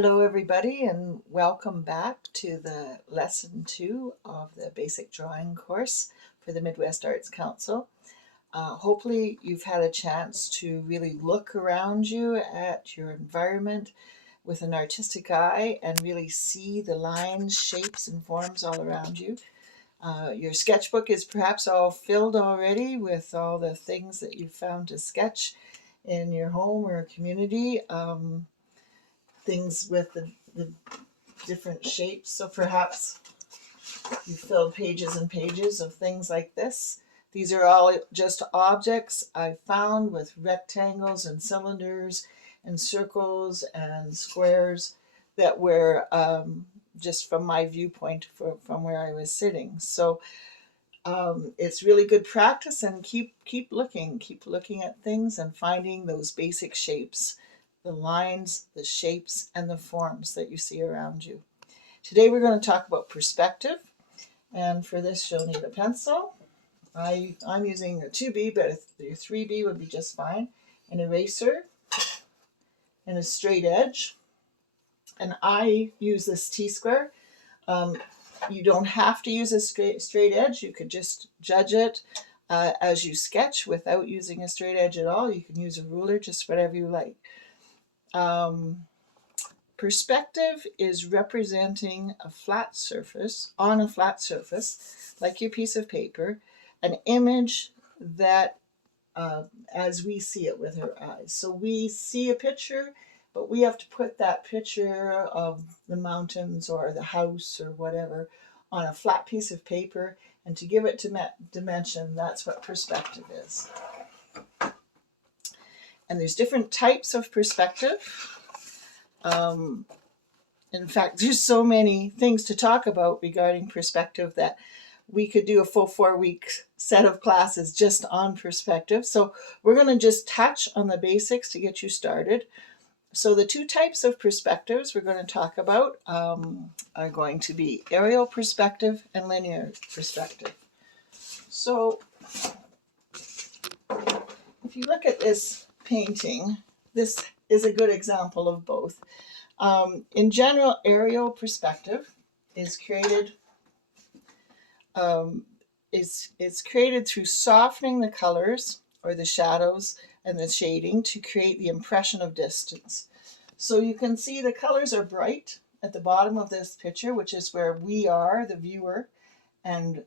Hello everybody and welcome back to the lesson 2 of the basic drawing course for the Midwest Arts Council. Hopefully you've had a chance to really look around you at your environment with an artistic eye and really see the lines, shapes and forms all around you. Your sketchbook is perhaps all filled already with all the things that you found to sketch in your home or community. Things with the different shapes. So perhaps you filled pages and pages of things like this. These are all just objects I found with rectangles and cylinders and circles and squares that were just from my viewpoint from where I was sitting. So it's really good practice, and keep looking at things and finding those basic shapes, the lines, the shapes, and the forms that you see around you. Today we're going to talk about perspective, and for this you'll need a pencil. I'm using a 2B, but a 3B would be just fine, an eraser, and a straight edge. And I use this T-square. You don't have to use a straight edge. You could just judge it as you sketch without using a straight edge at all. You can use a ruler, just whatever you like. Perspective is representing a flat surface, on a flat surface, like your piece of paper, an image that as we see it with our eyes. So we see a picture, but we have to put that picture of the mountains or the house or whatever on a flat piece of paper, and to give it dimension, that's what perspective is. And there's different types of perspective. In fact, there's so many things to talk about regarding perspective that we could do a full 4-week set of classes just on perspective. So we're going to just touch on the basics to get you started. So the two types of perspectives we're going to talk about are going to be aerial perspective and linear perspective. So if you look at this painting, this is a good example of both. In general, aerial perspective is created it's created through softening the colors or the shadows and the shading to create the impression of distance. So you can see the colors are bright at the bottom of this picture, which is where we are, the viewer, and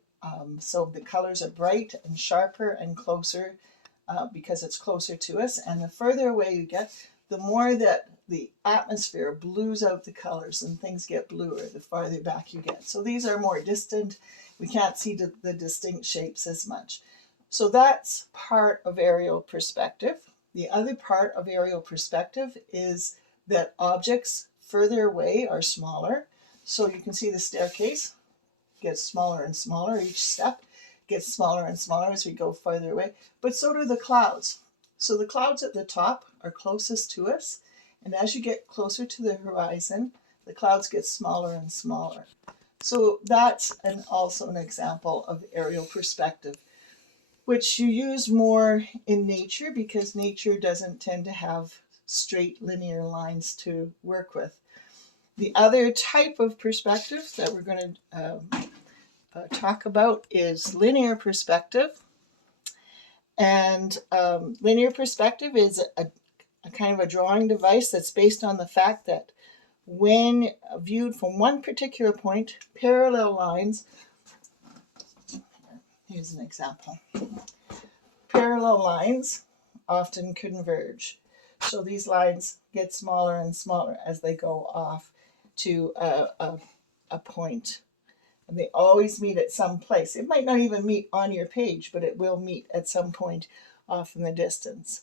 so the colors are bright and sharper and closer because it's closer to us. And the further away you get, the more that the atmosphere blues out the colors and things get bluer the farther back you get. So these are more distant. We can't see the distinct shapes as much. So that's part of aerial perspective. The other part of aerial perspective is that objects further away are smaller. So you can see the staircase gets smaller and smaller. Each step gets smaller and smaller as we go farther away. But so do the clouds. So the clouds at the top are closest to us. And as you get closer to the horizon, the clouds get smaller and smaller. So that's also an example of aerial perspective, which you use more in nature because nature doesn't tend to have straight linear lines to work with. The other type of perspective that we're going to talk about is linear perspective. And linear perspective is a kind of a drawing device that's based on the fact that when viewed from one particular point, parallel lines, here's an example, parallel lines often converge. So these lines get smaller and smaller as they go off to a point. And they always meet at some place. It might not even meet on your page, but it will meet at some point off in the distance.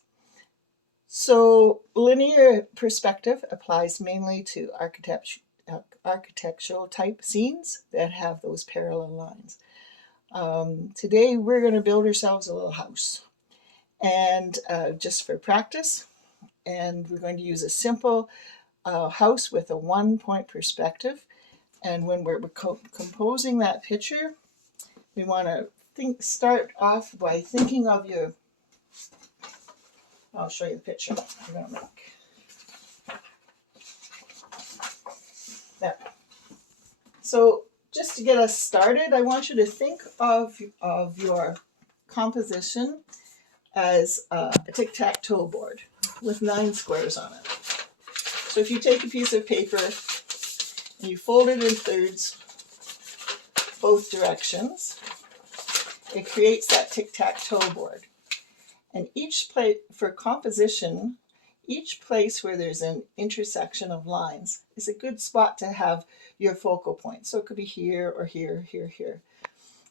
So linear perspective applies mainly to architectural type scenes that have those parallel lines. Today we're going to build ourselves a little house, and just for practice, and we're going to use a simple house with a 1-point perspective. And when we're composing that picture, we want to start off by thinking of your, I'll show you the picture we're going to make. There. So just to get us started, I want you to think of your composition as a tic-tac-toe board with 9 squares on it. So if you take a piece of paper and you fold it in thirds, both directions, it creates that tic-tac-toe board. And each place, for composition, each place where there's an intersection of lines is a good spot to have your focal point. So it could be here or here, here, here.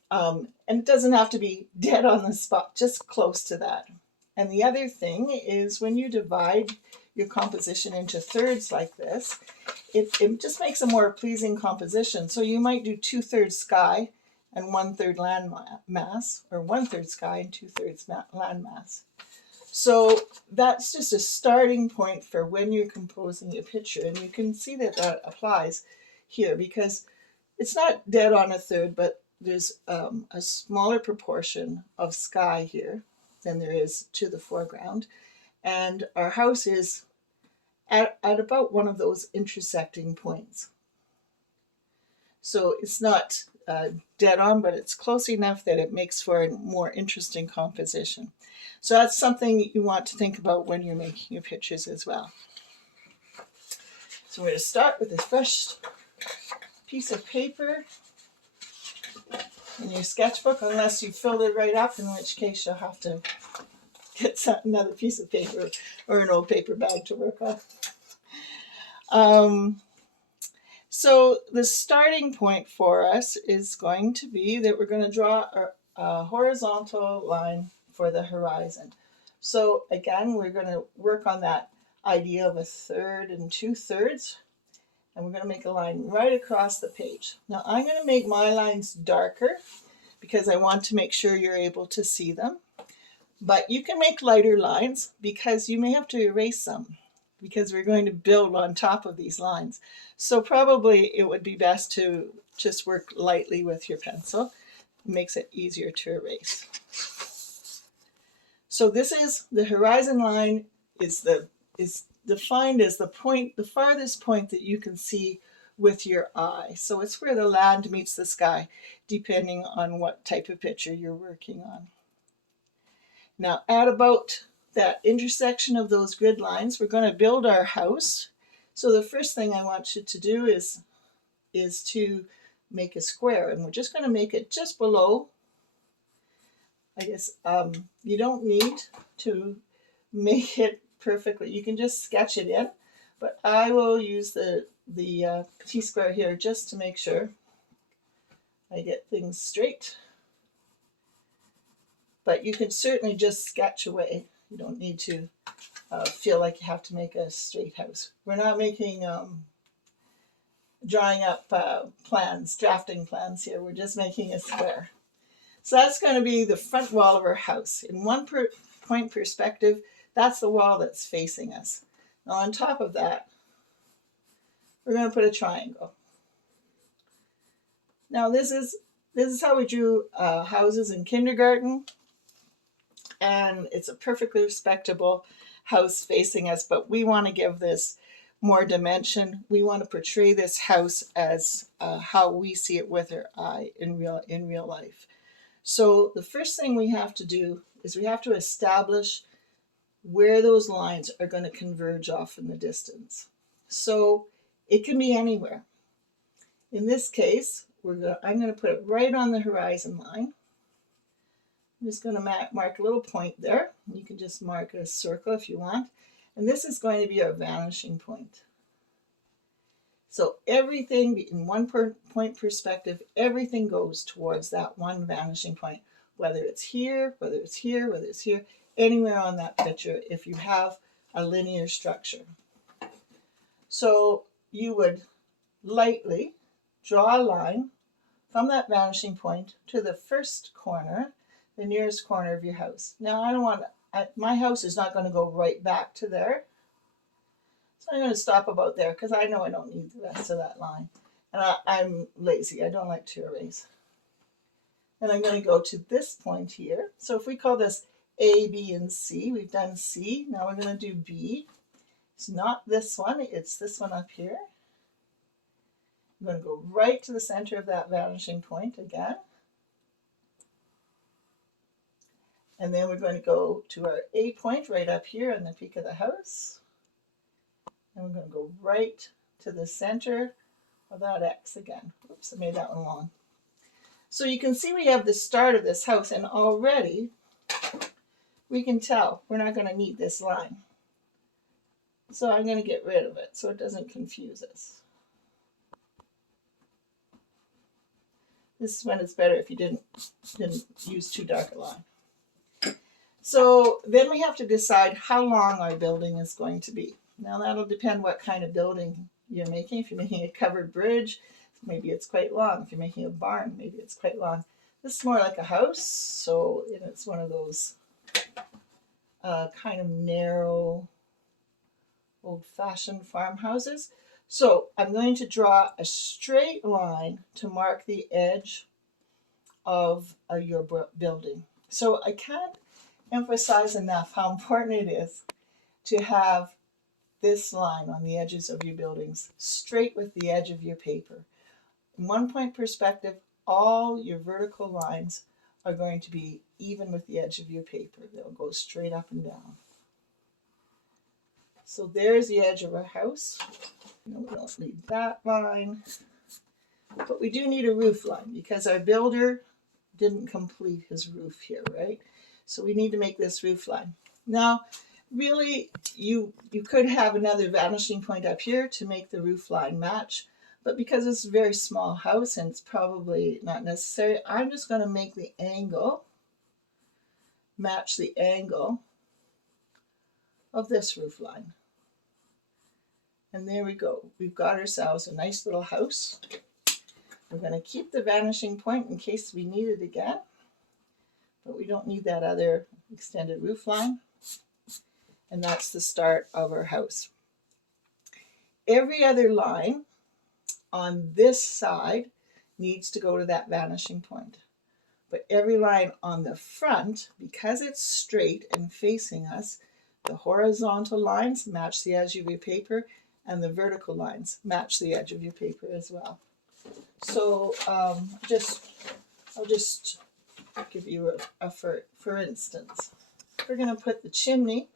And it doesn't have to be dead on the spot, just close to that. And the other thing is when you divide your composition into thirds like this, it just makes a more pleasing composition. So you might do 2/3 sky and 1/3 land mass, or 1/3 sky and 2/3 land mass. So that's just a starting point for when you're composing your picture. And you can see that that applies here because it's not dead on a third, but there's a smaller proportion of sky here than there is to the foreground. And our house is at about one of those intersecting points. So it's not dead on, but it's close enough that it makes for a more interesting composition. So that's something you want to think about when you're making your pictures as well. So we're going to start with this fresh piece of paper in your sketchbook, unless you filled it right up, in which case you'll have to get another piece of paper or an old paper bag to work on. So the starting point for us is going to be that we're going to draw a horizontal line for the horizon. So again, we're going to work on that idea of 1/3 and 2/3, and we're going to make a line right across the page. Now I'm going to make my lines darker because I want to make sure you're able to see them. But you can make lighter lines because you may have to erase some, because we're going to build on top of these lines. So probably it would be best to just work lightly with your pencil. It makes it easier to erase. So this is the horizon line is defined as the point, the farthest point that you can see with your eye. So it's where the land meets the sky, depending on what type of picture you're working on. Now at about that intersection of those grid lines, we're going to build our house. So the first thing I want you to do is to make a square, and we're just going to make it just below. I guess you don't need to make it perfectly. You can just sketch it in, but I will use the T-square here just to make sure I get things straight. But you can certainly just sketch away. You don't need to feel like you have to make a straight house. We're not making drawing up plans, drafting plans here. We're just making a square. So that's going to be the front wall of our house. In one point perspective, that's the wall that's facing us. Now on top of that, we're going to put a triangle. Now this is how we drew houses in kindergarten. And it's a perfectly respectable house facing us, but we want to give this more dimension. We want to portray this house as how we see it with our eye in real life. So the first thing we have to do is we have to establish where those lines are going to converge off in the distance. So it can be anywhere. In this case, I'm going to put it right on the horizon line. I'm just going to mark a little point there. You can just mark a circle if you want. And this is going to be our vanishing point. So everything in one point perspective, everything goes towards that one vanishing point, whether it's here, whether it's here, whether it's here, anywhere on that picture if you have a linear structure. So you would lightly draw a line from that vanishing point to the first corner, the nearest corner of your house. Now I don't want, my house is not going to go right back to there. So I'm going to stop about there because I know I don't need the rest of that line. And I'm lazy. I don't like to erase. And I'm going to go to this point here. So if we call this A, B, and C, we've done C. Now we're going to do B. It's not this one. It's this one up here. I'm going to go right to the center of that vanishing point again. And then we're going to go to our A point right up here on the peak of the house. And we're going to go right to the center of that X again. Oops, I made that one long. So you can see we have the start of this house, and already we can tell we're not going to need this line. So I'm going to get rid of it so it doesn't confuse us. This is when it's better if you didn't use too dark a line. So then we have to decide how long our building is going to be. Now that'll depend what kind of building you're making. If you're making a covered bridge, maybe it's quite long. If you're making a barn, maybe it's quite long. This is more like a house, so it's one of those kind of narrow, old-fashioned farmhouses. So I'm going to draw a straight line to mark the edge of your building. So I can't emphasize enough how important it is to have this line on the edges of your buildings straight with the edge of your paper. In 1 point perspective, all your vertical lines are going to be even with the edge of your paper. They'll go straight up and down. So there's the edge of our house. We don't need that line, but we do need a roof line because our builder didn't complete his roof here, right? So we need to make this roof line. Now, really, you could have another vanishing point up here to make the roof line match, but because it's a very small house and it's probably not necessary, I'm just going to make the angle match the angle of this roof line. And there we go. We've got ourselves a nice little house. We're going to keep the vanishing point in case we need it again, but we don't need that other extended roof line. And that's the start of our house. Every other line on this side needs to go to that vanishing point. But every line on the front, because it's straight and facing us, the horizontal lines match the edge of your paper, and the vertical lines match the edge of your paper as well. So I'll just give you a for instance. We're going to put the chimney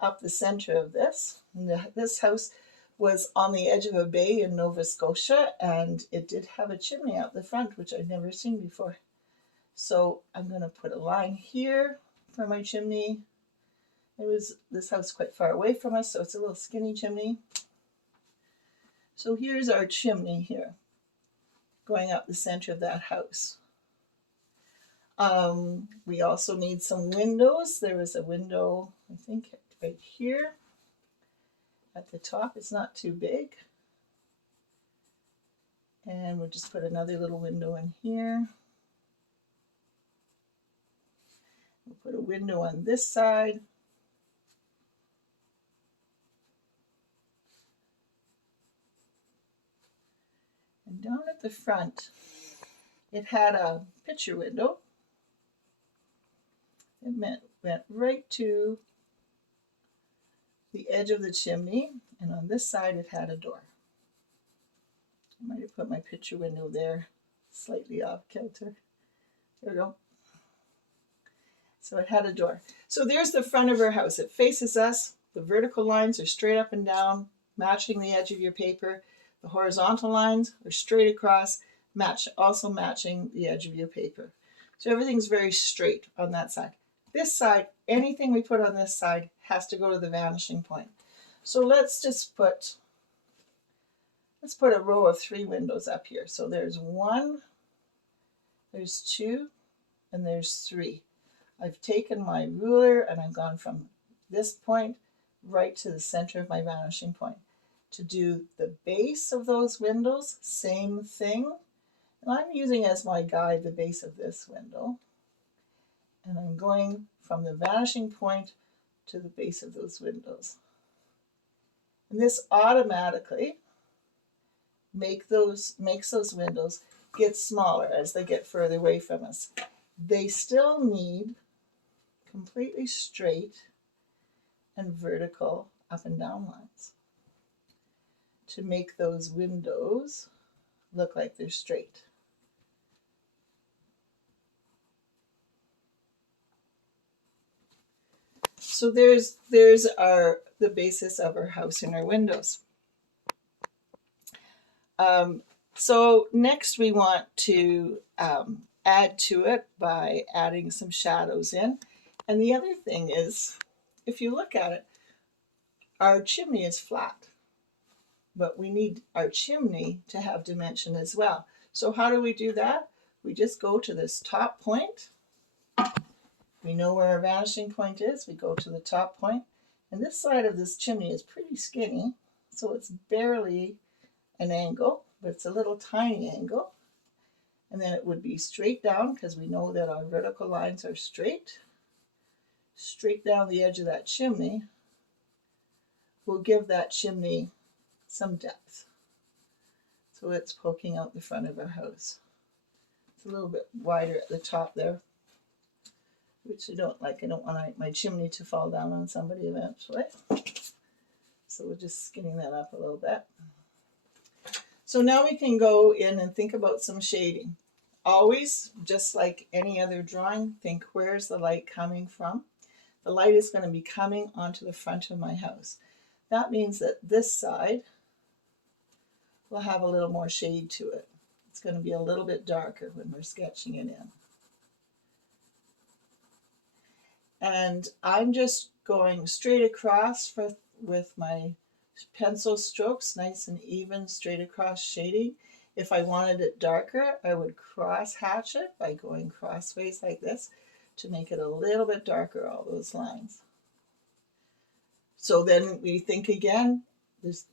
up the center of this. And this house was on the edge of a bay in Nova Scotia, and it did have a chimney out the front, which I'd never seen before. So I'm going to put a line here for my chimney. This house quite far away from us, so it's a little skinny chimney. So here's our chimney here, going up the center of that house. We also need some windows. There is a window, I think, right here at the top. It's not too big. And we'll just put another little window in here. We'll put a window on this side. And down at the front, it had a picture window. It went right to the edge of the chimney, and on this side it had a door. I might have put my picture window there, slightly off kilter. There we go. So it had a door. So there's the front of our house. It faces us. The vertical lines are straight up and down, matching the edge of your paper. The horizontal lines are straight across, also matching the edge of your paper. So everything's very straight on that side. This side, anything we put on this side has to go to the vanishing point. So let's put a row of 3 windows up here. So there's 1, there's 2, and there's 3. I've taken my ruler and I've gone from this point right to the center of my vanishing point. To do the base of those windows, same thing. And I'm using as my guide the base of this window. And I'm going from the vanishing point to the base of those windows. And this automatically makes those windows get smaller as they get further away from us. They still need completely straight and vertical up and down lines to make those windows look like they're straight. So there's the basis of our house and our windows. So next we want to add to it by adding some shadows in. And the other thing is, if you look at it, our chimney is flat, but we need our chimney to have dimension as well. So how do we do that? We just go to this top point. We know where our vanishing point is. We go to the top point. And this side of this chimney is pretty skinny, so it's barely an angle, but it's a little tiny angle. And then it would be straight down, because we know that our vertical lines are straight down the edge of that chimney. Will give that chimney some depth. So it's poking out the front of our house. It's a little bit wider at the top there, which I don't like. I don't want my chimney to fall down on somebody eventually. So we're just skinning that up a little bit. So now we can go in and think about some shading. Always, just like any other drawing, think, where's the light coming from? The light is going to be coming onto the front of my house. That means that this side will have a little more shade to it. It's going to be a little bit darker when we're sketching it in. And I'm just going straight across with my pencil strokes, nice and even, straight across shading. If I wanted it darker, I would cross hatch it by going crossways like this to make it a little bit darker, all those lines. So then we think again,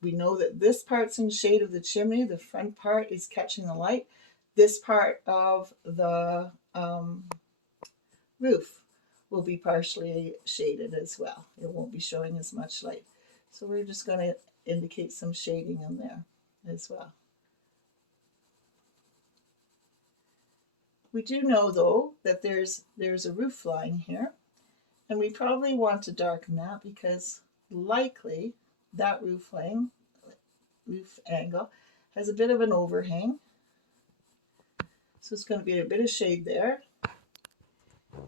we know that this part's in shade of the chimney, the front part is catching the light. This part of the roof will be partially shaded as well. It won't be showing as much light. So we're just going to indicate some shading in there as well. We do know, though, that there's a roof line here, and we probably want to darken that because likely that roof angle has a bit of an overhang. So it's going to be a bit of shade there.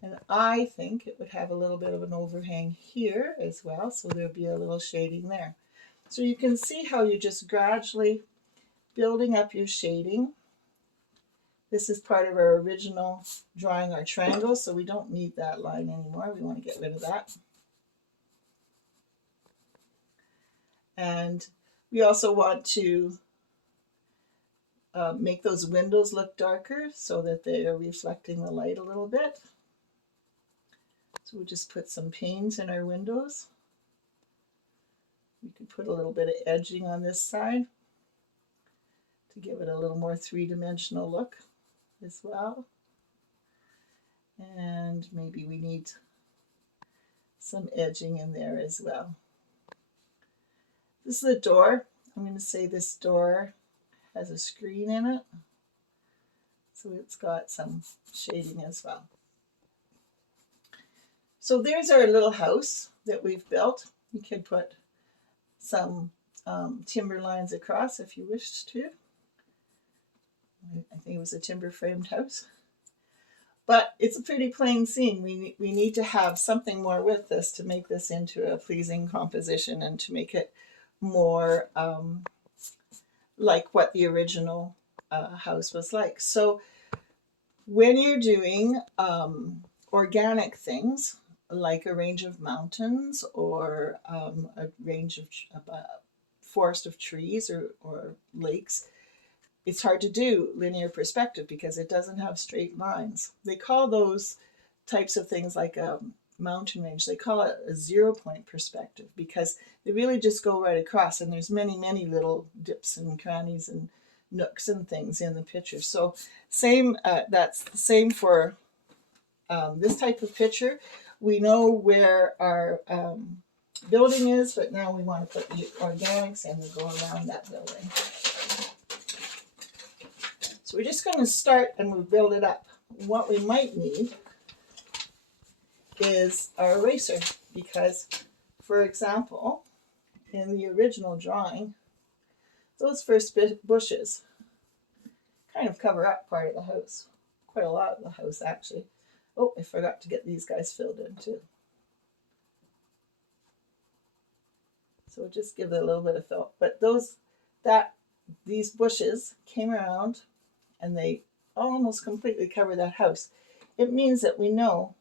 And I think it would have a little bit of an overhang here as well, so there'll be a little shading there. So you can see how you're just gradually building up your shading. This is part of our original drawing our triangle, so we don't need that line anymore. We want to get rid of that. And we also want to make those windows look darker so that they are reflecting the light a little bit. So we'll just put some panes in our windows. We could put a little bit of edging on this side to give it a little more three-dimensional look as well. And maybe we need some edging in there as well. This is a door. I'm going to say this door has a screen in it, so it's got some shading as well. So there's our little house that we've built. You could put some timber lines across if you wished to. I think it was a timber framed house. But it's a pretty plain scene. We need to have something more with this to make this into a pleasing composition and to make it more like what the original house was like. So when you're doing organic things, like a range of mountains or a range of forest of trees or lakes, it's hard to do linear perspective because it doesn't have straight lines. They call those types of things like a mountain range, they call it a 0-point perspective because they really just go right across, and there's many, many little dips and crannies and nooks and things in the picture. So that's the same for this type of picture. We know where our building is, but now we want to put the organics and we go around that building. So we're just going to start and we'll build it up. What we might need is our eraser because, for example, in the original drawing, those first bushes, kind of cover up part of the house. Quite a lot of the house, actually. Oh, I forgot to get these guys filled in too. So we'll just give it a little bit of fill. But these bushes came around and they almost completely cover that house. It means that we know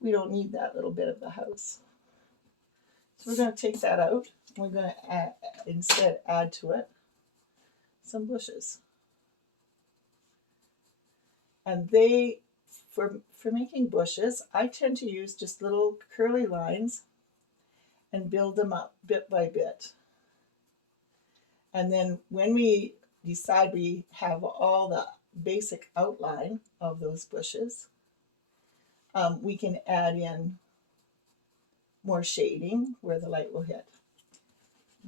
we don't need that little bit of the house. So we're going to take that out. We're going to instead add to it some bushes. And for making bushes, I tend to use just little curly lines and build them up bit by bit. And then when we decide we have all the basic outline of those bushes, we can add in more shading where the light will hit.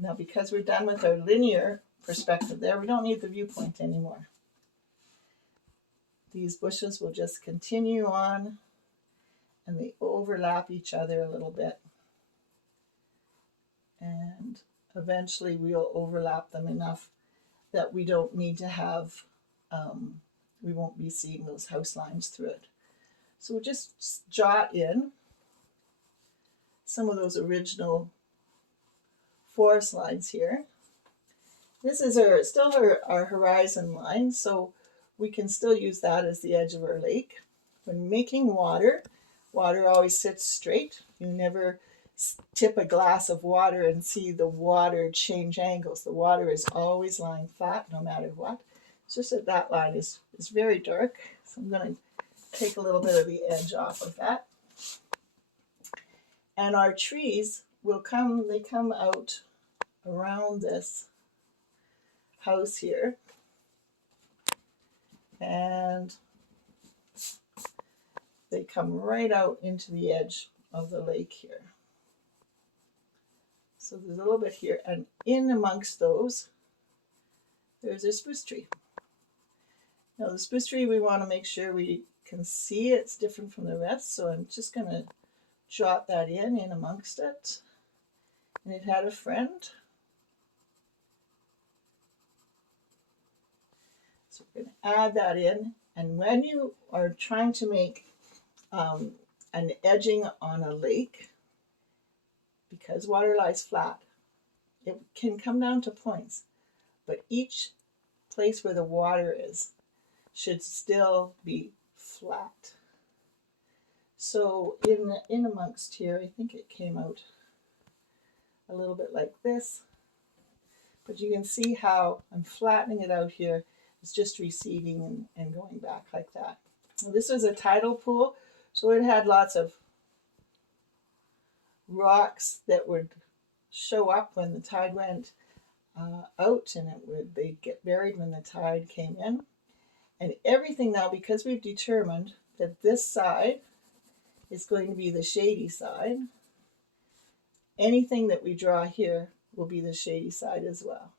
Now, because we're done with our linear perspective there, we don't need the viewpoint anymore. These bushes will just continue on and they overlap each other a little bit. And eventually we'll overlap them enough that we don't need to have, we won't be seeing those house lines through it. So we'll just jot in some of those original forest lines here. This is still our horizon line, so we can still use that as the edge of our lake. When making water, water always sits straight. You never tip a glass of water and see the water change angles. The water is always lying flat no matter what. It's just that that line is very dark, so I'm going to take a little bit of the edge off of that. And our trees will come out around this house here. And they come right out into the edge of the lake here. So there's a little bit here, and in amongst those, there's a spruce tree. Now the spruce tree, we want to make sure we can see it's different from the rest, so I'm just going to jot that in amongst it. And it had a friend. So we're going to add that in, and when you are trying to make an edging on a lake, because water lies flat, it can come down to points, but each place where the water is should still be flat. So in amongst here, I think it came out a little bit like this, but you can see how I'm flattening it out here. It's just receding and going back like that. Now, this was a tidal pool, so it had lots of rocks that would show up when the tide went out, and they'd get buried when the tide came in. And everything now, because we've determined that this side is going to be the shady side, anything that we draw here will be the shady side as well.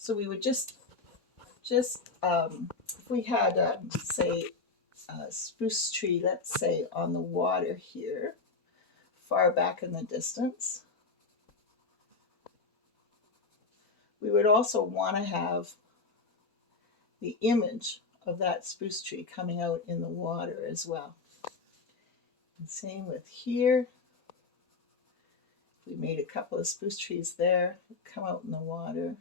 So we would just if we had, say, a spruce tree, let's say, on the water here, far back in the distance, we would also want to have the image of that spruce tree coming out in the water as well. And same with here. If we made a couple of spruce trees there, come out in the water,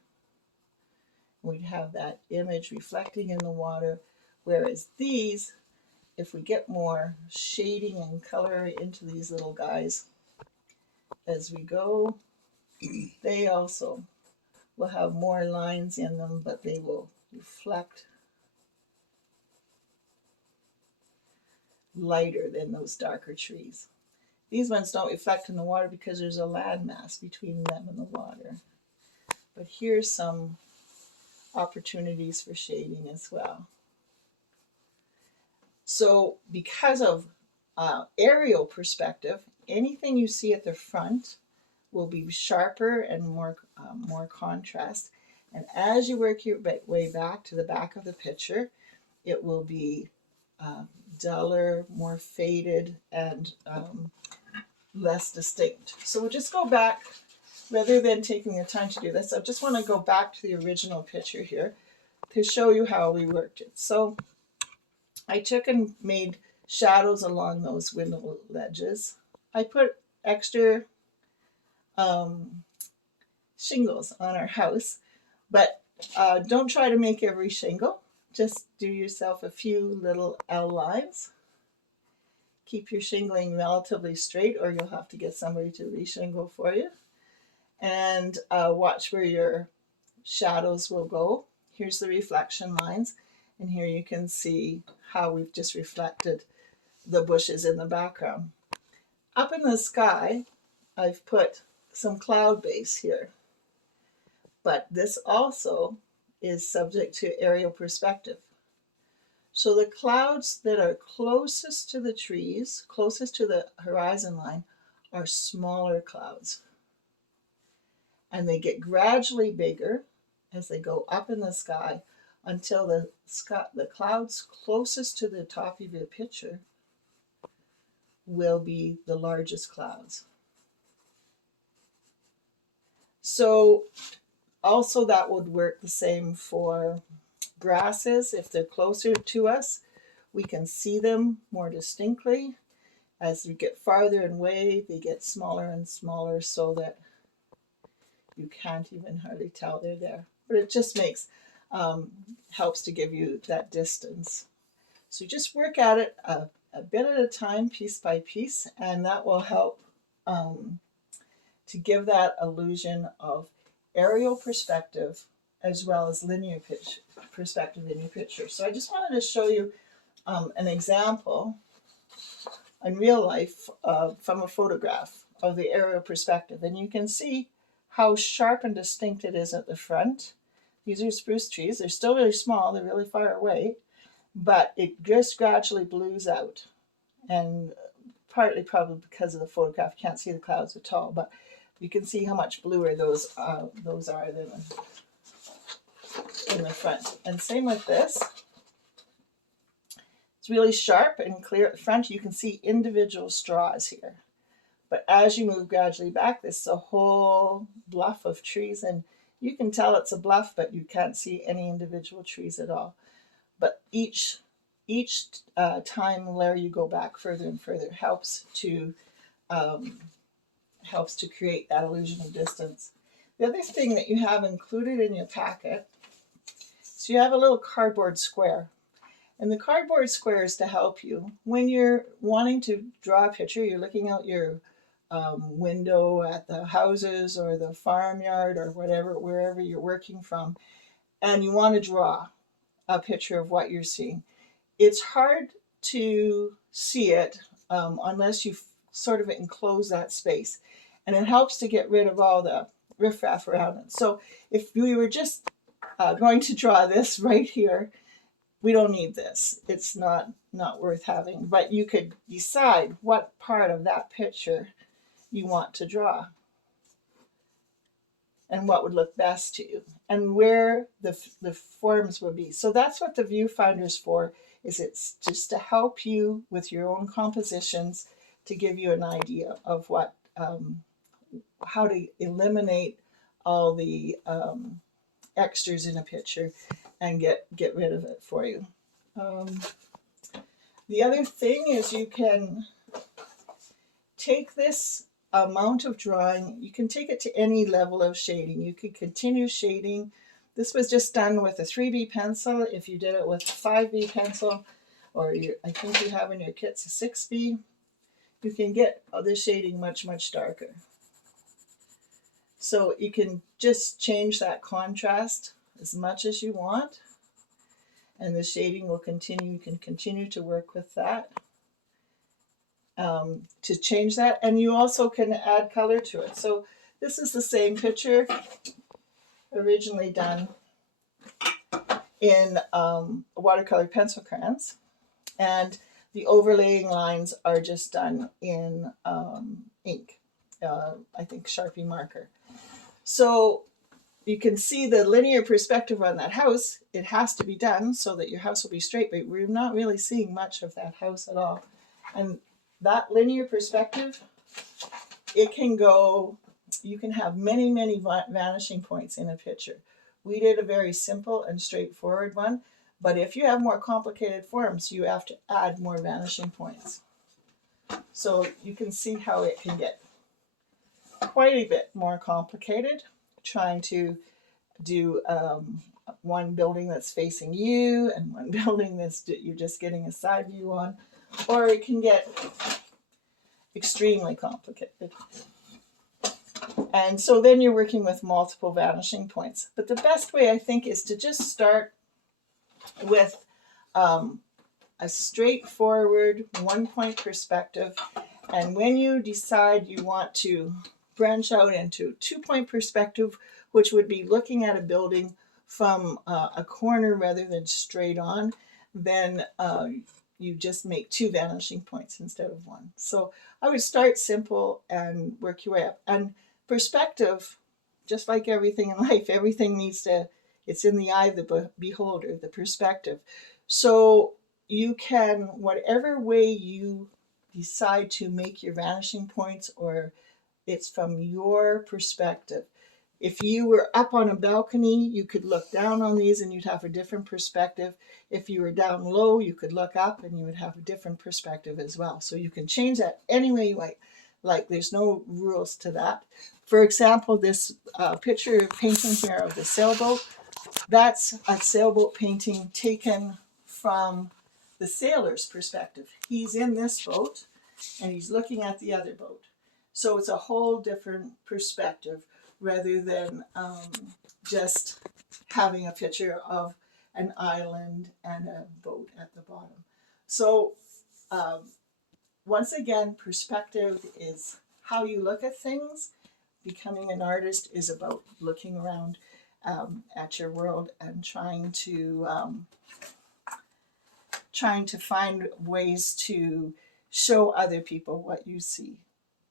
we'd have that image reflecting in the water, whereas these, if we get more shading and color into these little guys as we go, they also will have more lines in them, but they will reflect lighter than those darker trees. These ones don't reflect in the water because there's a landmass between them and the water. But here's some opportunities for shading as well. So because of aerial perspective, anything you see at the front will be sharper and more contrast. And as you work your way back to the back of the picture, it will be duller, more faded, and less distinct. So we'll just go back rather than taking your time to do this, I just want to go back to the original picture here to show you how we worked it. So I took and made shadows along those window ledges. I put extra shingles on our house, but don't try to make every shingle. Just do yourself a few little L lines. Keep your shingling relatively straight, or you'll have to get somebody to reshingle for you. And watch where your shadows will go. Here's the reflection lines, and here you can see how we've just reflected the bushes in the background. Up in the sky, I've put some cloud base here, but this also is subject to aerial perspective. So the clouds that are closest to the trees, closest to the horizon line, are smaller clouds. And they get gradually bigger as they go up in the sky until the clouds closest to the top of your picture will be the largest clouds. So also that would work the same for grasses. If they're closer to us, we can see them more distinctly. As we get farther away, they get smaller and smaller so that you can't even hardly tell they're there. But it just makes, helps to give you that distance. So you just work at it a bit at a time, piece by piece, and that will help to give that illusion of aerial perspective as well as linear perspective in your picture. So I just wanted to show you an example in real life from a photograph of the aerial perspective. And you can see how sharp and distinct it is at the front. These are spruce trees. They're still really small. They're really far away. But it just gradually blues out. And partly probably because of the photograph, you can't see the clouds at all. But you can see how much bluer those are than in the front. And same with this. It's really sharp and clear at the front. You can see individual straws here. But as you move gradually back, this is a whole bluff of trees, and you can tell it's a bluff, but you can't see any individual trees at all. But each time layer you go back further and further helps to create that illusion of distance. The other thing that you have included in your packet, so you have a little cardboard square. And the cardboard square is to help you when you're wanting to draw a picture. You're looking out your window at the houses or the farmyard or whatever, wherever you're working from, and you want to draw a picture of what you're seeing. It's hard to see it unless you sort of enclose that space, and it helps to get rid of all the riffraff around it. So if we were just going to draw this right here, we don't need this. It's not worth having, but you could decide what part of that picture you want to draw and what would look best to you and where the forms would be. So that's what the viewfinder's for, is it's just to help you with your own compositions, to give you an idea of what how to eliminate all the extras in a picture and get rid of it for you. The other thing is you can take this amount of drawing, you can take it to any level of shading. You could continue shading. This was just done with a 3B pencil. If you did it with a 5B pencil, or I think you have in your kits a 6B, you can get the shading much, much darker. So you can just change that contrast as much as you want, and the shading will continue. You can continue to work with that to change that, and you also can add color to it. So this is the same picture, originally done in watercolor pencil crayons, and the overlaying lines are just done in ink, I think Sharpie marker. So you can see the linear perspective on that house. It has to be done so that your house will be straight, but we're not really seeing much of that house at all. And that linear perspective, it can go you can have many, many vanishing points in a picture. We did a very simple and straightforward one, but if you have more complicated forms, you have to add more vanishing points. So you can see how it can get quite a bit more complicated trying to do one building that's facing you and one building that's you're just getting a side view on, or it can get extremely complicated. And so then you're working with multiple vanishing points. But the best way, I think, is to just start with a straightforward one-point perspective. And when you decide you want to branch out into two-point perspective, which would be looking at a building from a corner rather than straight on, then you just make two vanishing points instead of one. So I would start simple and work your way up. And perspective, just like everything in life, everything needs to, it's in the eye of the beholder, the perspective. So you can, whatever way you decide to make your vanishing points, or it's from your perspective. If you were up on a balcony, you could look down on these and you'd have a different perspective. If you were down low, you could look up and you would have a different perspective as well. So you can change that any way you like. Like, there's no rules to that. For example, this picture painting here of the sailboat, that's a sailboat painting taken from the sailor's perspective. He's in this boat and he's looking at the other boat. So it's a whole different perspective rather than just having a picture of an island and a boat at the bottom. So once again, perspective is how you look at things. Becoming an artist is about looking around at your world and trying to find ways to show other people what you see.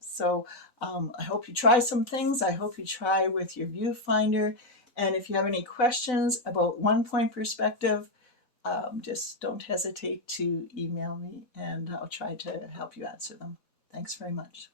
So I hope you try some things. I hope you try with your viewfinder. And if you have any questions about one-point perspective, just don't hesitate to email me and I'll try to help you answer them. Thanks very much.